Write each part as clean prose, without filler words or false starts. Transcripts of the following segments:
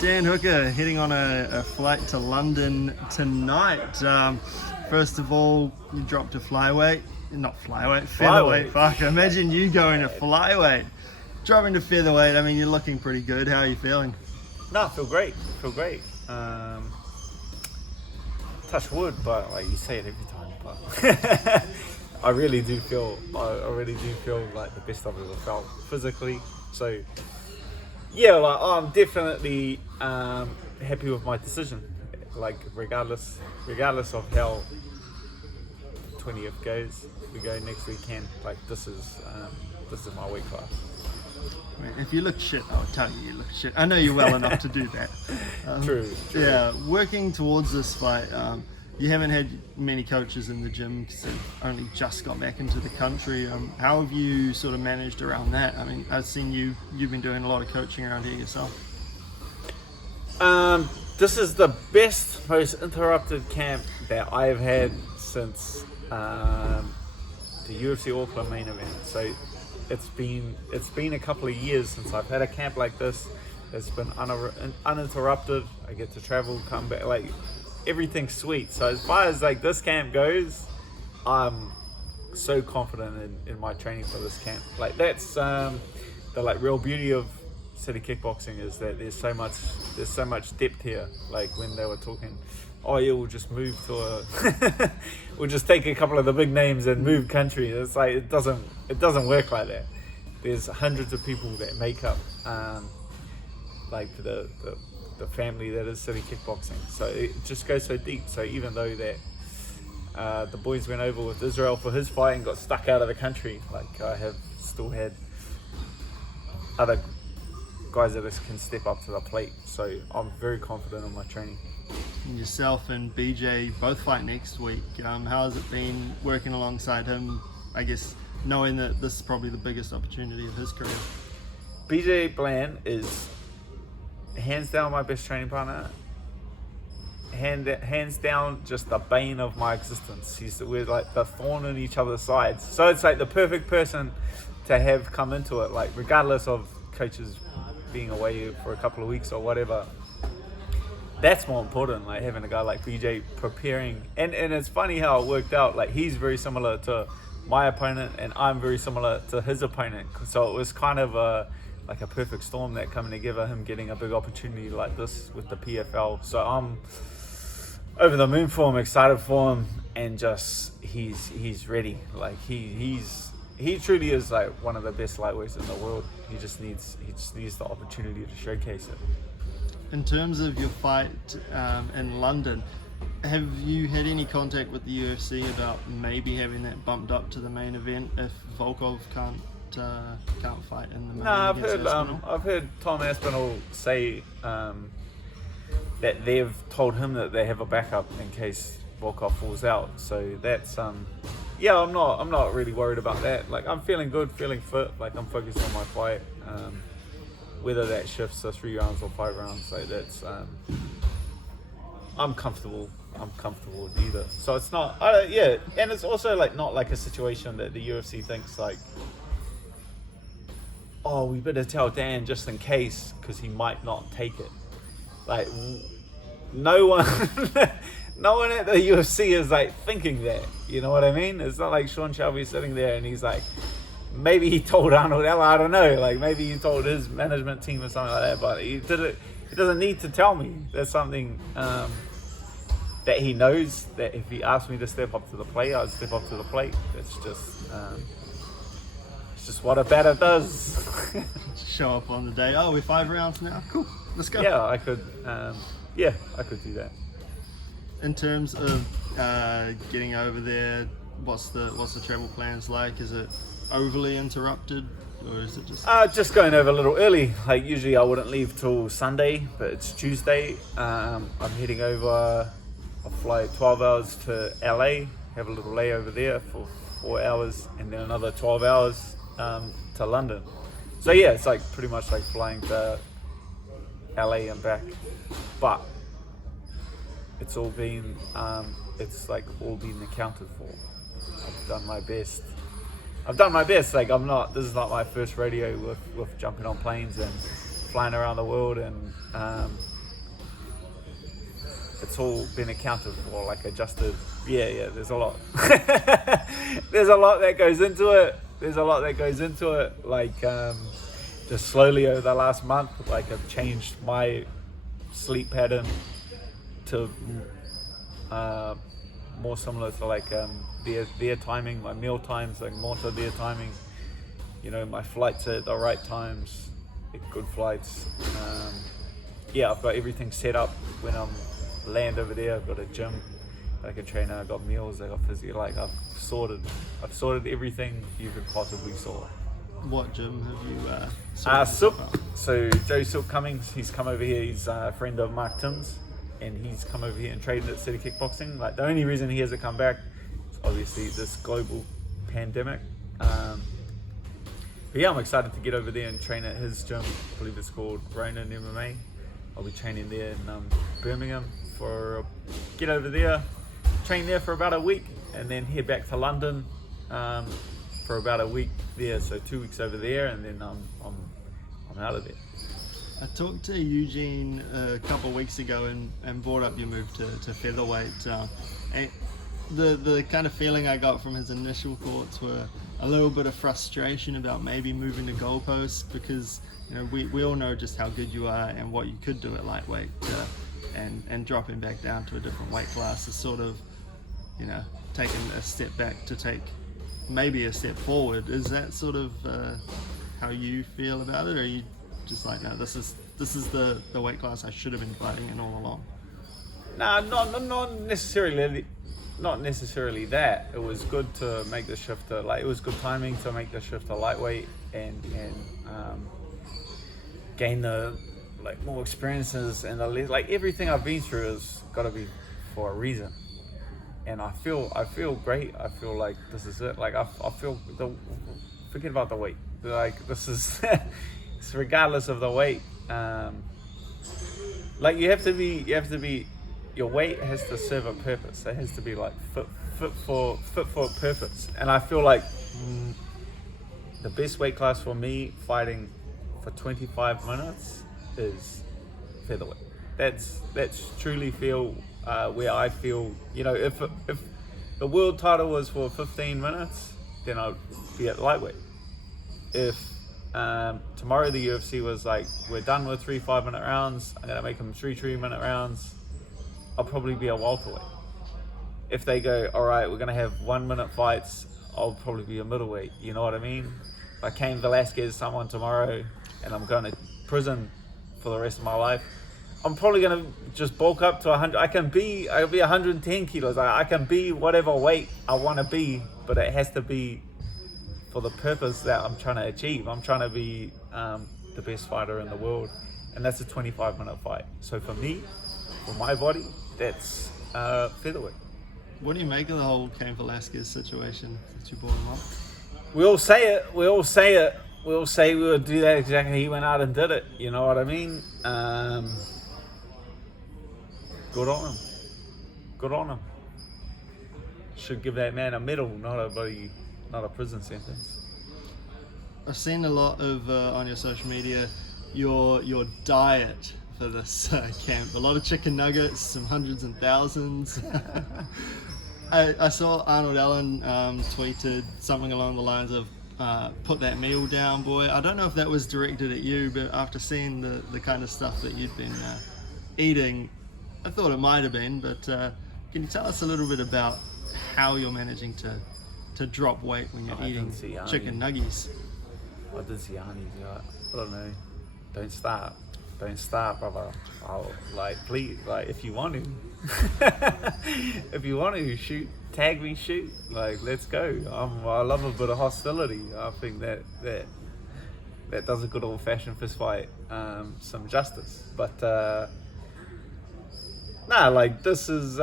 Dan Hooker heading on a flight to London tonight. First of all, you dropped to featherweight. Fuck, imagine you going to flyweight. Dropping to featherweight, I mean, you're looking pretty good. How are you feeling? No, I feel great. Touch wood, but like you say it every time. But I really do feel like the best I've ever felt physically. So yeah, like I'm definitely happy with my decision. Like regardless of how 20th goes, we go next weekend. Like this is my weight class. If you look shit, I'll tell you look shit. I know you well enough to do that. True. Yeah, working towards this fight, you haven't had many coaches in the gym because they've only just got back into the country. How have you sort of managed around that? I mean, I've seen you've been doing a lot of coaching around here yourself. This is the best, most interrupted camp that I've had since the UFC Auckland main event. So it's been a couple of years since I've had a camp like this. It's been uninterrupted. I get to travel, come back, like everything's sweet. So as far as like this camp goes, I'm so confident in my training for this camp. Like that's the like real beauty of City Kickboxing is that there's so much depth here. Like when they were talking, oh yeah, we'll just move to we'll just take a couple of the big names and move country. It's like it doesn't work like that. There's hundreds of people that make up like the family that is City Kickboxing. So it just goes so deep. So even though that the boys went over with Israel for his fight and got stuck out of the country, like I have still had other guys that can step up to the plate. So I'm very confident in my training. Yourself and BJ both fight next week. How has it been working alongside him? I guess knowing that this is probably the biggest opportunity of his career. BJ Bland is hands down my best training partner. Hands down just the bane of my existence. We're like the thorn in each other's sides. So it's like the perfect person to have come into it. Like regardless of coaches being away for a couple of weeks or whatever. That's more important, like having a guy like BJ preparing. And it's funny how it worked out. Like he's very similar to my opponent and I'm very similar to his opponent. So it was kind of like a perfect storm that coming together, him getting a big opportunity like this with the PFL. So I'm over the moon for him, excited for him, and just he's ready. Like he truly is like one of the best lightweights in the world. He just needs the opportunity to showcase it. In terms of your fight in London, have you had any contact with the UFC about maybe having that bumped up to the main event if Volkov can't fight in the main event? No, I've heard Tom Aspinall say that they've told him that they have a backup in case Volkov falls out. So that's yeah, I'm not really worried about that. Like I'm feeling good, feeling fit. Like I'm focused on my fight. Whether that shifts to 3 rounds or 5 rounds, like that's I'm comfortable with either. So it's not yeah, and it's also like not like a situation that the UFC thinks like, oh, we better tell Dan just in case because he might not take it. Like no one at the UFC is like thinking that, you know what I mean? It's not like Sean Shelby sitting there and he's like, maybe he told Arnold Allen, I don't know, like maybe he told his management team or something like that, but he doesn't need to tell me. There's something that he knows that if he asked me to step up to the plate, I'd step up to the plate. It's just what a batter does. Show up on the day. Oh, we're 5 rounds now. Cool. Let's go. Yeah, I could do that. In terms of getting over there, what's the travel plans like? Is it overly interrupted, or is it just going over a little early? Like usually I wouldn't leave till Sunday, but it's Tuesday. I'm heading over. I'll fly 12 hours to LA, have a little layover there for 4 hours, and then another 12 hours to London. So yeah, it's like pretty much like flying to LA and back, but it's all been all been accounted for. I've done my best. Like this is not my first rodeo with jumping on planes and flying around the world and it's all been accounted for, like adjusted. Yeah, there's a lot. There's a lot that goes into it. Like just slowly over the last month, like I've changed my sleep pattern to more similar to like their timing, my meal times, like more to their timing. You know, my flights are at the right times, good flights. I've got everything set up when I'm land over there. I've got a gym, I can train. I got meals, I got physio. Like I've sorted everything you could possibly sort. What gym have you sorted? Silk. So Joe Silk Cummings, he's come over here. He's a friend of Mark Tim's, and he's come over here and trained at City Kickboxing. Like the only reason he hasn't come back is obviously this global pandemic. But yeah, I'm excited to get over there and train at his gym. I believe it's called Ronan MMA. I'll be training there in Birmingham get over there, train there for about a week, and then head back to London for about a week there. So 2 weeks over there, and then I'm out of there. I talked to Eugene a couple of weeks ago and brought up your move to featherweight. And the kind of feeling I got from his initial thoughts were a little bit of frustration about maybe moving the goalposts, because you know we all know just how good you are and what you could do at lightweight, and dropping back down to a different weight class is sort of, you know, taking a step back to take maybe a step forward. Is that sort of how you feel about it, or are you just like, no, this is the weight class I should have been fighting in all along? Nah, not necessarily. Not necessarily that. It was good to make the shift to, like, it was good timing to make the shift to lightweight and gain the, like, more experiences, and like everything I've been through has got to be for a reason. And I feel great. I feel like this is it. Like I feel forget about the weight. Like this is it's regardless of the weight. Like you have to be. Your weight has to serve a purpose. It has to be like fit for a purpose. And I feel like the best weight class for me fighting for 25 minutes is featherweight. That's truly feel where I feel. You know, if the world title was for 15 minutes, then I'd be at lightweight. If tomorrow the UFC was like, we're done with 3 5-minute rounds, I'm gonna make them 3 3-minute rounds, I'll probably be a welterweight. If they go, all right, we're gonna have 1-minute fights, I'll probably be a middleweight. You know what I mean? Like Cain Velasquez, someone tomorrow, and I'm going to prison for the rest of my life, I'm probably gonna just bulk up to 100. I'll be 110 kilos. I can be whatever weight I want to be, but it has to be for the purpose that I'm trying to achieve. I'm trying to be the best fighter in the world, and that's a 25-minute fight. So for me, for my body, that's featherweight. What do you make of the whole Cain Velasquez situation that you brought him up? We all say it. We all say we would do that exactly. He went out and did it. You know what I mean? Good on him. Should give that man a medal, not a prison sentence. I've seen a lot of on your social media your diet for this camp. A lot of chicken nuggets, some hundreds and thousands. I saw Arnold Allen tweeted something along the lines of put that meal down, boy. I don't know if that was directed at you, but after seeing the kind of stuff that you'd been eating, I thought it might have been. But can you tell us a little bit about how you're managing to drop weight when you're eating chicken nuggies? I did see honey. I don't know. Don't start, brother. I'll, like, please, like, if you want to shoot, tag me, shoot. Like, let's go. I love a bit of hostility. I think that does a good old-fashioned fist fight some justice. But like, this is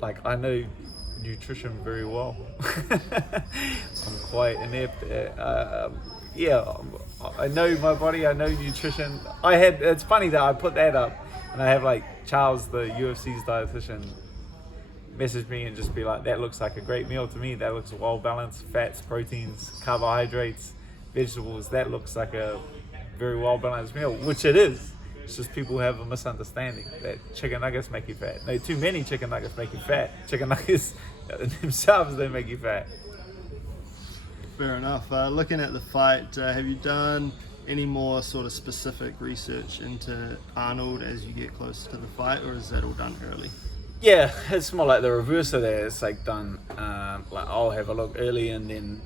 like, I know nutrition very well. I'm quite inept at I know my body, I know nutrition. It's funny that I put that up, and I have like Charles, the UFC's dietitian, message me and just be like, that looks like a great meal to me. That looks well balanced, fats, proteins, carbohydrates, vegetables. That looks like a very well balanced meal, which it is. It's just people have a misunderstanding that chicken nuggets make you fat. No, too many chicken nuggets make you fat. Chicken nuggets themselves, they make you fat. Fair enough. Looking at the fight, have you done any more sort of specific research into Arnold as you get closer to the fight, or is that all done early? Yeah, it's more like the reverse of that. It's like done, like I'll have a look early, and then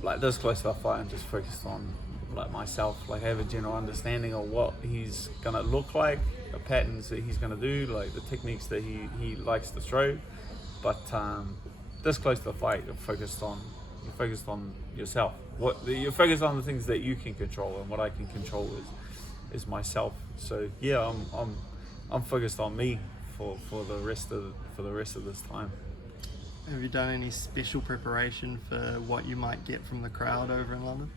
like this close to the fight, I'm just focused on like myself, like have a general understanding of what he's gonna look like, the patterns that he's gonna do, like the techniques that he likes to throw. But this close to the fight, you're focused on yourself. You're focused on the things that you can control, and what I can control is myself. So yeah, I'm focused on me for the rest of this time. Have you done any special preparation for what you might get from the crowd over in London?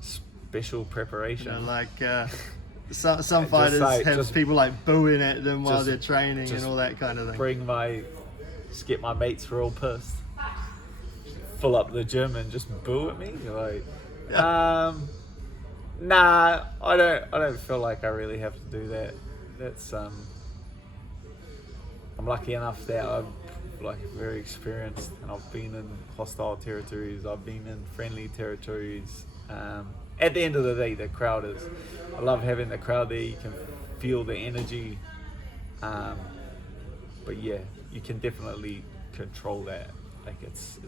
Special preparation? You know, like some fighters have people like booing at them while they're training and all that kind of thing. Just get my mates real pissed. Fill up the gym and just boo at me. Like, nah, I don't feel like I really have to do that. That's I'm lucky enough that I'm like very experienced, and I've been in hostile territories, I've been in friendly territories. At the end of the day, the crowd is, I love having the crowd there. You can feel the energy, but yeah, you can definitely control that. Like it's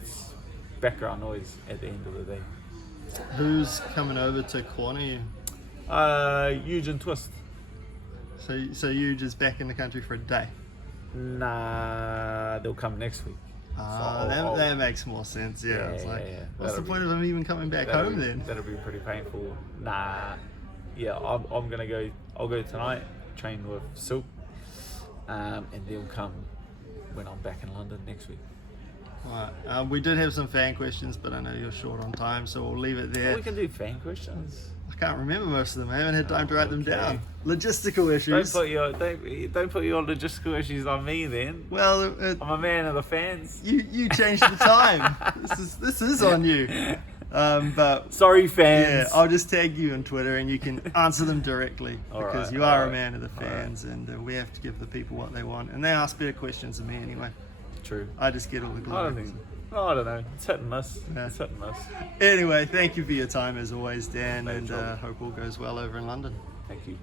background noise at the end of the day. Who's coming over to corner you? Huge and Twist. So you just back in the country for a day? Nah, they'll come next week. That makes more sense. Yeah, it's like, what's the point of him even coming back home then? That'll be pretty painful. Nah, yeah, I'm gonna go. I'll go tonight, train with Silk, and they'll come when I'm back in London next week. Alright, we did have some fan questions, but I know you're short on time, so we'll leave it there. We can do fan questions. I can't remember most of them. I haven't had time to write them down. Logistical issues. Don't put your logistical issues on me then. Well, I'm a man of the fans. You changed the time. This is on you. But sorry, fans. Yeah, I'll just tag you on Twitter and you can answer them directly because you are a man of the fans, and we have to give the people what they want, and they ask better questions than me anyway. True. I just get all the glory. I don't know. It's hit and miss. Yeah. It's hit and miss. Anyway, thank you for your time as always, Dan, No and trouble. hope all goes well over in London. Thank you.